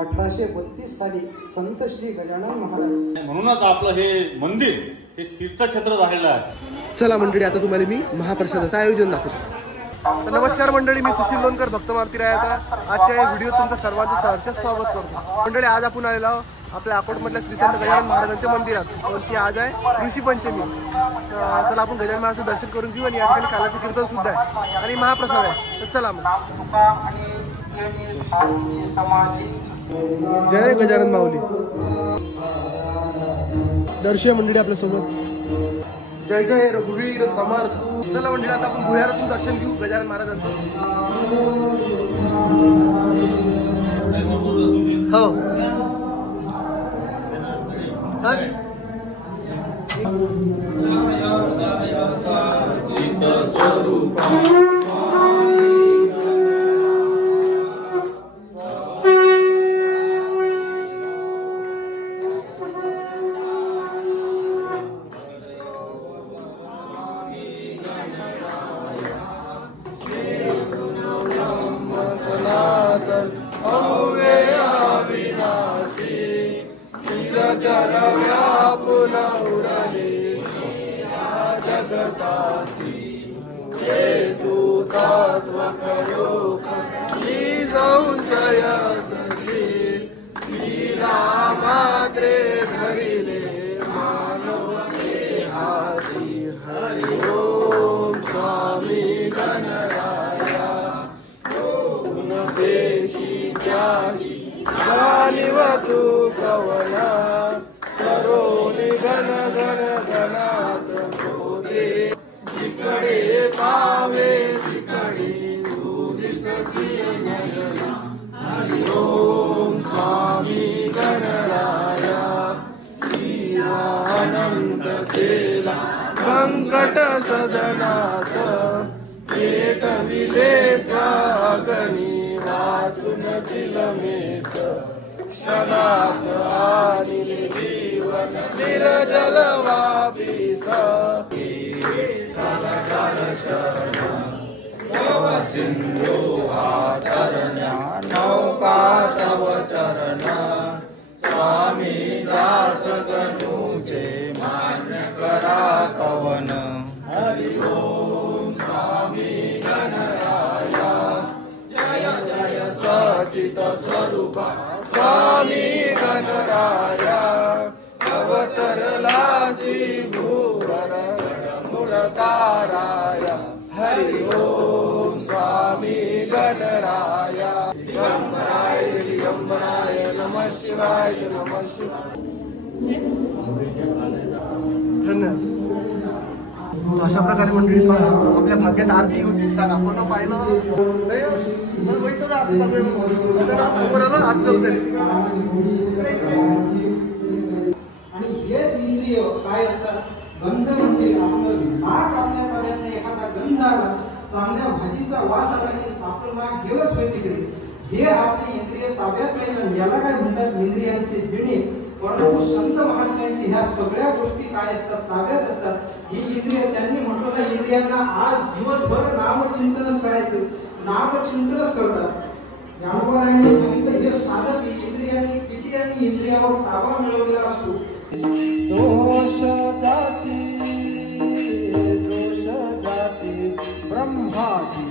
1832 साली संत श्री गजानन महाराज. म्हणूनच आपलं हे मंदिर हे तीर्थक्षेत्र झालेलं आहे. चला मंडळी, आता तुम्हाला मी महाप्रसादाचं आयोजन दाखवतो. नमस्कार मंडळी, मी सुशील लोणकर भक्त मारुती रायाचा आजच्या या व्हिडिओत तुमचं सर्वांचं सहर्ष स्वागत करतो. मंडळी, आज आपण आलेलो आहोत आपल्या अकोटमधल्या श्री संत गजानन महाराजांच्या मंदिरात. की आज आहे ऋषी पंचमी. चला आपण गजानन महाराजांचं दर्शन करून घेऊ. आणि या ठिकाणी कालाचं कीर्तन सुद्धा आहे आणि महाप्रसाद आहे. तर चला मग. जय गजानन माऊली. दर्शन मंडळी आपल्यासोबत. जय जय रघुवीर समर्थ. चला मंडळी, आता आपण भुयारातून दर्शन घेऊ गजानन महाराजांचं. हो संकट सदनास पेटविले गणी वाचून चिलमेस क्षणात आणिले जीवन निर्जल वापीस. तव सिंधू आचरण्या नौका तव चरण स्वामी दास गणूचे मान्य करा कवन. हरि ओम स्वामी गणराया जय जय सचित स्वरूपा स्वामी गणराया अवतरलासी भूवर मुळताराया. हरि ओम स्वामी गणराया. दिगंबराय दिगंबराय नमः शिवाय नमः शिवाय. धन्यवाद. अशा प्रकारे मंडळी आपल्या भाग्यात आरती होती. सांग आपण पाहिलं आणि हेच इंद्रिय काय असतात? गंध म्हणजे आपण नाक आपल्या कार्याने एखादा गंध आला, चांगल्या भाजीचा वास आला की आपलं नाक गेलंच होय तिकडे. हे आपली इंद्रिय ताब्यात नाही. याला काय म्हणतात? इंद्रियांचे जिणे. परंतु संत महात्म्यांची ह्या सगळ्या गोष्टी काय असतात? ताब्यात असतात. ही इंद्रिय त्यांनी म्हटलं ना, इंद्रियांना आज दिवसभर नामचिंतनच करायचं. नामचिंतनच करतात. ज्ञानोबारायांनी सांगितलं हे साधक इंद्रियांनी किती आणि इंद्रियावर ताबा मिळवलेला असतो. दोष जाती ब्रह्माती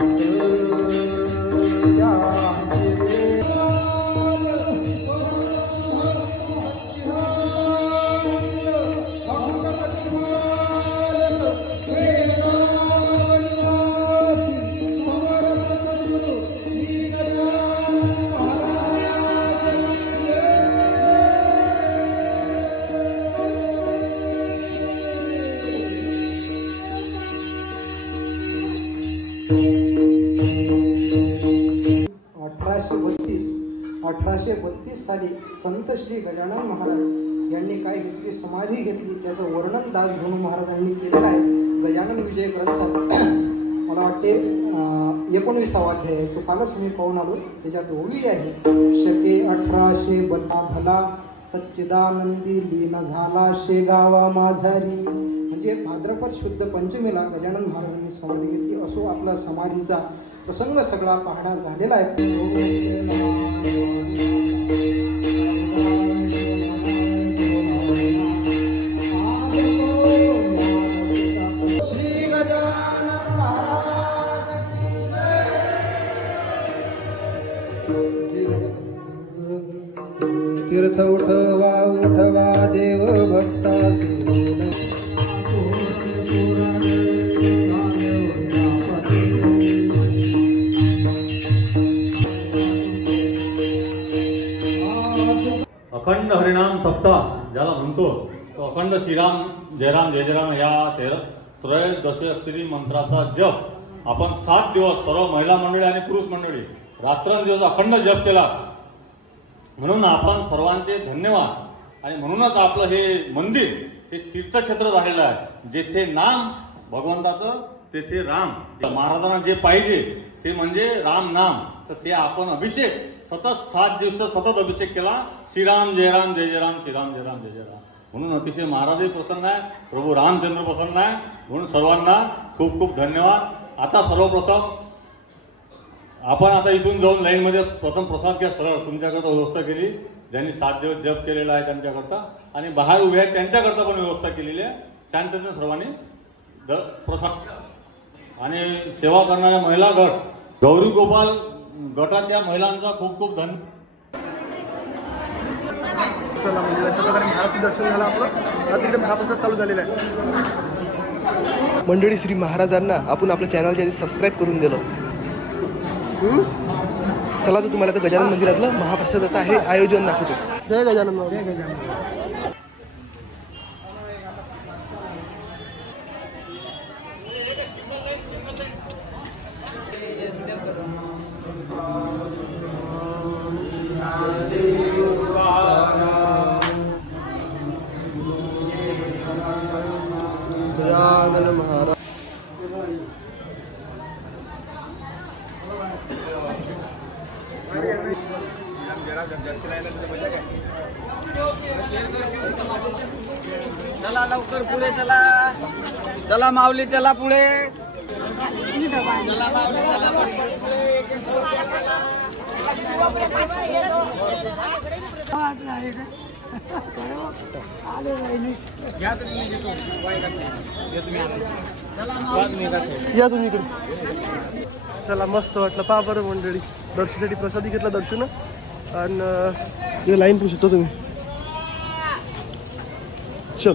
साली संत श्री गजानन महाराज यांनी काय घेतली? समाधी घेतली. त्याचं वर्णन दास धनु महाराजांनी केलेलं आहे. गजानन विजय ग्रंथात मला वाटते 19वा अध्याय आहे. तो कालच मी पाहून आलो. त्याच्यात ओवी आहे, शके 1812 भला सच्चिदानंदी लीन झाला शेगावा माझारी. म्हणजे भाद्रपद शुद्ध पंचमीला गजानन महाराजांनी समाधी घेतली. असो आपला समाधीचा प्रसंग सगळा पाहण्यात झालेला आहे. तीर्थ उठवा देव भक्तासी अखंड हरिनाम सप्ताह ज्याला म्हणतो तो अखंड श्रीराम जयराम जय जयराम या त्रयोदशी मंत्राचा जप आपण 7 दिवस सर्व महिला मंडळी आणि पुरुष मंडळी रात्रंदिवस अखंड जप केला. म्हणून आपण सर्वांचे धन्यवाद. आणि म्हणूनच आपलं हे मंदिर हे तीर्थक्षेत्र झालेलं आहे. जेथे नाम भगवंताचं तेथे राम. महाराजांना जे पाहिजे ते म्हणजे राम नाम. तर ते आपण अभिषेक सतत 7 दिवस सतत अभिषेक केला. श्रीराम जय राम जय जय राम श्रीराम जय राम जय जय राम. म्हणून अतिशय महाराजही प्रसन्न आहे, प्रभू रामचंद्र प्रसन्न आहे. म्हणून सर्वांना खूप खूप धन्यवाद. आता सर्वप्रथम आपण आता इथून जाऊन लाईनमध्ये प्रथम प्रसाद घ्या. सरळ तुमच्याकरता व्यवस्था केली. ज्यांनी 7 दिवस जप केलेला आहे त्यांच्याकरता आणि बाहेर उभे आहेत त्यांच्याकरता पण व्यवस्था केलेली आहे. शांततेने सर्वांनी प्रसाद आणि सेवा करणाऱ्या महिला गट गौरी गोपाल गटाच्या महिलांचा खूप खूप धन्यवाद. चला म्हणजे अशा प्रकारे महाराज दर्शन झालं आपलं. आता तिकडे महाप्रसाद चालू झालेला आहे. मंडळी श्री महाराजांना आपण आपल्या चॅनलच्या आधी सबस्क्राईब करून दिलं. चला तर तुम्हाला तर गजानन मंदिरातलं महाप्रसादाचं आहे आयोजन दाखवतो. जय गजानन. जय गजानन. गजानन महाराज. चला लवकर पुढे चला. चला माऊली चला पुढे. चला माऊली चला पुढे. या तुम्ही इकडे. चला मस्त वाटलं. पहा बरं मंडळी दर्शनासाठी प्रसादी घेतला दर्शन आणि लाईन पण शकतो तुम्ही. चल